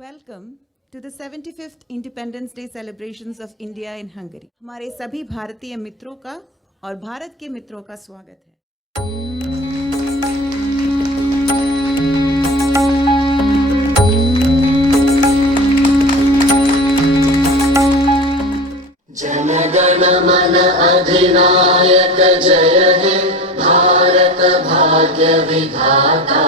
Welcome to the 75th Independence Day celebrations of India in Hungary. हमारे सभी भारतीय मित्रों का और भारत के मित्रों का स्वागत है। जन गण मन अधिनायक जय हे भारत भाग्य विधाता।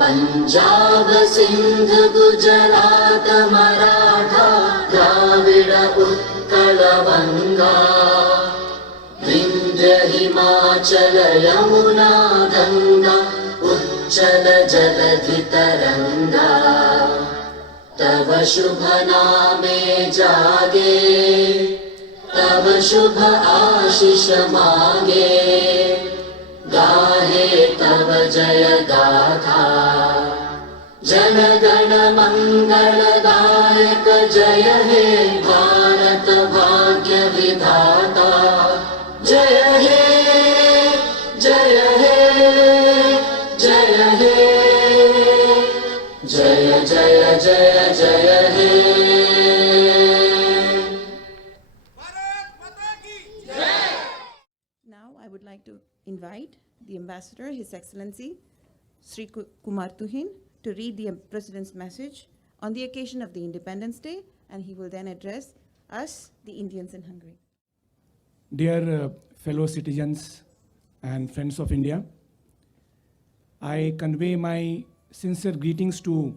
पंजाब सिंध गुजरात मराठा द्राविड़ उत्कल बंगा। विंध्य हिमाचल यमुना गंगा उच्चल जलधि तरंगा। तव शुभ नामे जागे तव शुभ आशीष मांगे। गाहे तव जय गाथा जन गण मंगलदायक जय हे भारत भाग्य विधाता। जय हे जय हे जय हे जय जय जय जय हे। Now I would like to invite the Ambassador, His Excellency Sri Kumar Tuhin, to read the President's message on the occasion of the Independence Day, and he will then address us, the Indians in Hungary. Dear fellow citizens and friends of India, I convey my sincere greetings to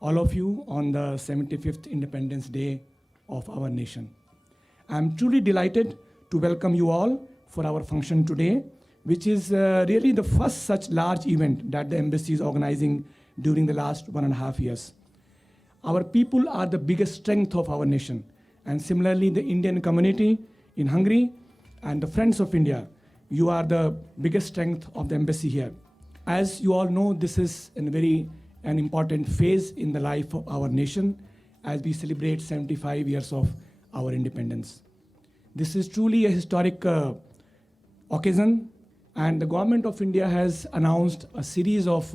all of you on the 75th Independence Day of our nation. I am truly delighted to welcome you all for our function today, which is really the first such large event that the embassy is organizing during the last 1.5 years. Our people are the biggest strength of our nation, and similarly the Indian community in Hungary and the Friends of India, you are the biggest strength of the embassy here. As you all know, this is an important phase in the life of our nation as we celebrate 75 years of our independence. This is truly a historic occasion, and the Government of India has announced a series of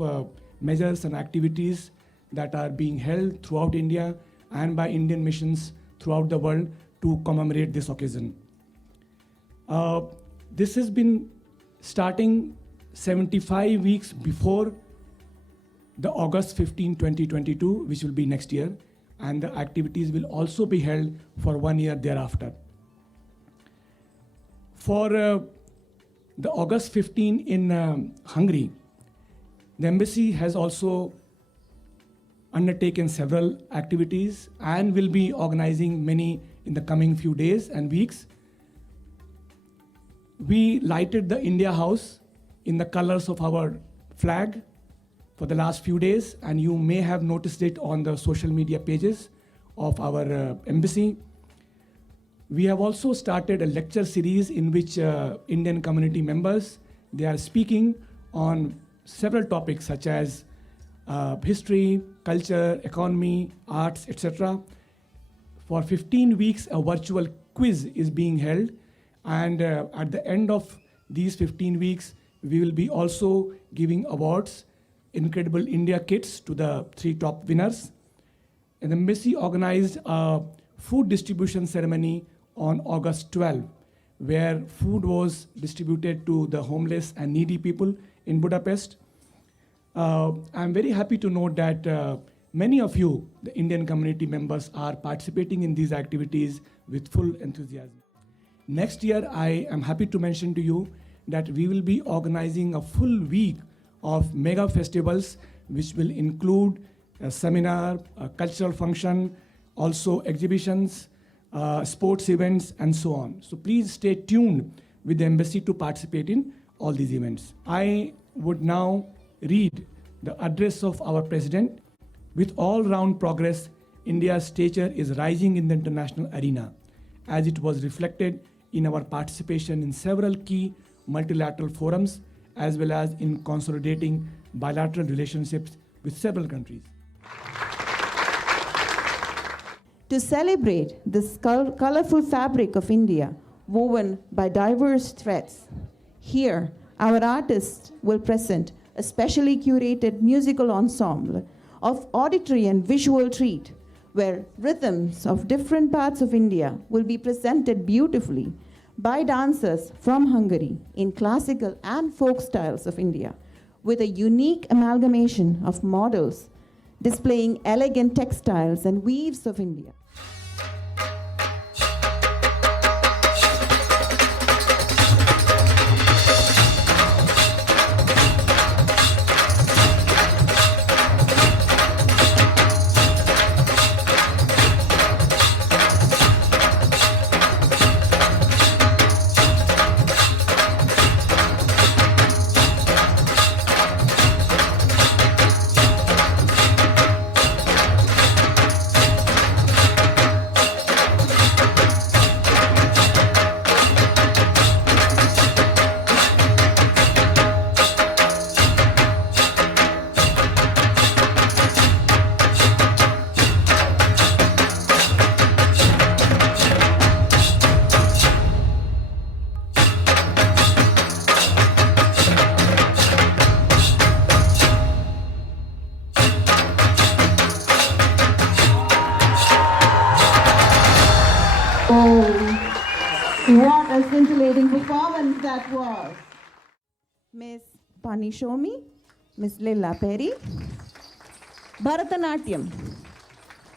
measures and activities that are being held throughout India and by Indian missions throughout the world to commemorate this occasion. This has been starting 75 weeks before the August 15, 2022, which will be next year, and the activities will also be held for 1 year thereafter. For the August 15 in Hungary, the embassy has also undertaken several activities and will be organizing many in the coming few days and weeks. We lighted the India House in the colors of our flag for the last few days, and you may have noticed it on the social media pages of our embassy. We have also started a lecture series in which Indian community members, they are speaking on several topics such as history, culture, economy, arts, etc. For 15 weeks, a virtual quiz is being held, and at the end of these 15 weeks, we will be also giving awards, Incredible India kits, to the 3 top winners. And the embassy organized a food distribution ceremony on August 12, where food was distributed to the homeless and needy people in Budapest. I'm very happy to note that many of you, the Indian community members, are participating in these activities with full enthusiasm. Next year, I am happy to mention to you that we will be organizing a full week of mega festivals, which will include a seminar, a cultural function, also exhibitions, sports events, and so on. So please stay tuned with the embassy to participate in all these events. I would now read the address of our President. With all-round progress, India's stature is rising in the international arena, as it was reflected in our participation in several key multilateral forums, as well as in consolidating bilateral relationships with several countries. To celebrate this colorful fabric of India, woven by diverse threads, here our artists will present a specially curated musical ensemble of auditory and visual treat, where rhythms of different parts of India will be presented beautifully by dancers from Hungary in classical and folk styles of India, with a unique amalgamation of models displaying elegant textiles and weaves of India. What a scintillating performance that was. Miss Panishomi, Miss Lilla Perry. Bharatanatyam.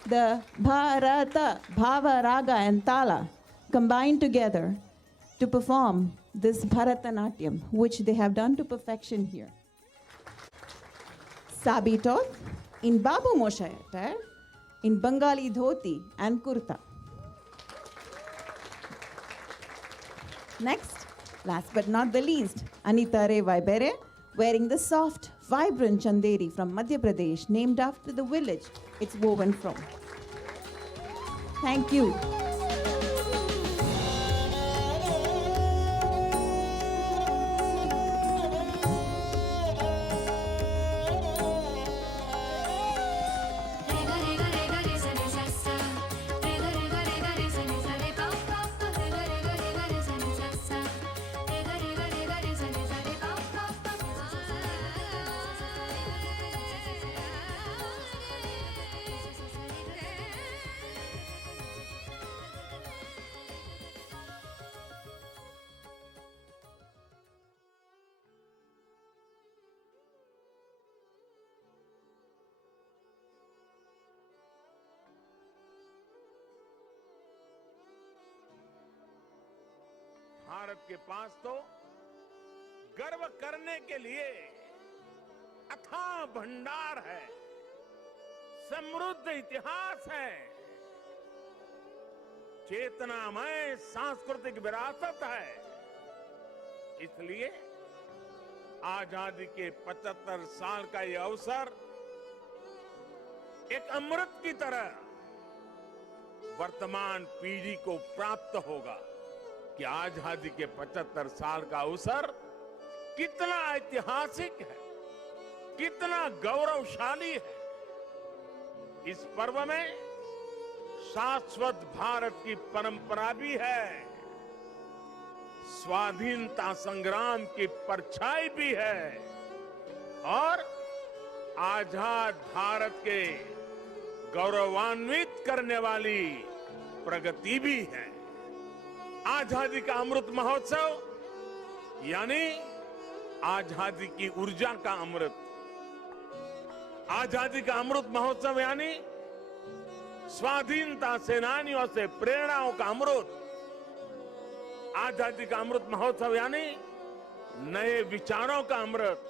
The Bharata, Bhava, Raga and Tala combined together to perform this Bharatanatyam, which they have done to perfection here. Sabitoth in Babu Moshe attire, in Bengali dhoti and kurta. Next, last but not the least, Anita Ray Vaibere, wearing the soft, vibrant chanderi from Madhya Pradesh, named after the village it's woven from. Thank you. Bharat के पास तो गर्व करने के लिए अथाह भंडार है, समृद्ध इतिहास है, चेतनामय सांस्कृतिक विरासत है। इसलिए आजादी के 75 साल का ये अवसर एक अमृत की तरह वर्तमान पीढ़ी को प्राप्त होगा कि आजादी के 75 साल का अवसर कितना ऐतिहासिक है, कितना गौरवशाली है। इस पर्व में शाश्वत भारत की परंपरा भी है, स्वाधीनता संग्राम की परछाई भी है और आजाद भारत के गौरवान्वित करने वाली प्रगति भी है। आजादी का अमृत महोत्सव यानी आजादी की ऊर्जा का अमृत, आजादी का अमृत महोत्सव यानी स्वाधीनता सेनानियों से प्रेरणाओं का अमृत, आजादी का अमृत महोत्सव यानी नए विचारों का अमृत,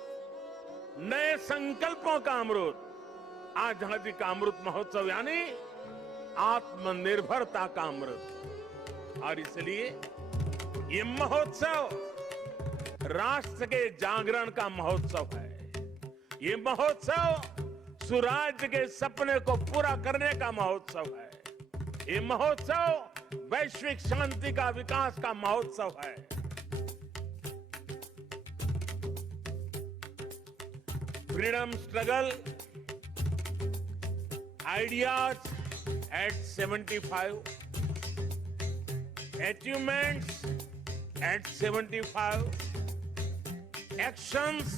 नए संकल्पों का अमृत, आजादी का अमृत महोत्सव यानी आत्मनिर्भरता का अमृत। और इसलिए ये महोत्सव राष्ट्र के जागरण का महोत्सव है। ये महोत्सव सुराज्य के सपने को पूरा करने का महोत्सव है। ये महोत्सव वैश्विक शांति का, विकास का महोत्सव है। Freedom struggle ideas at 75, achievements at 75, actions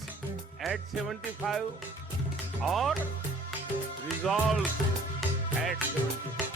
at 75 और resolve at 75.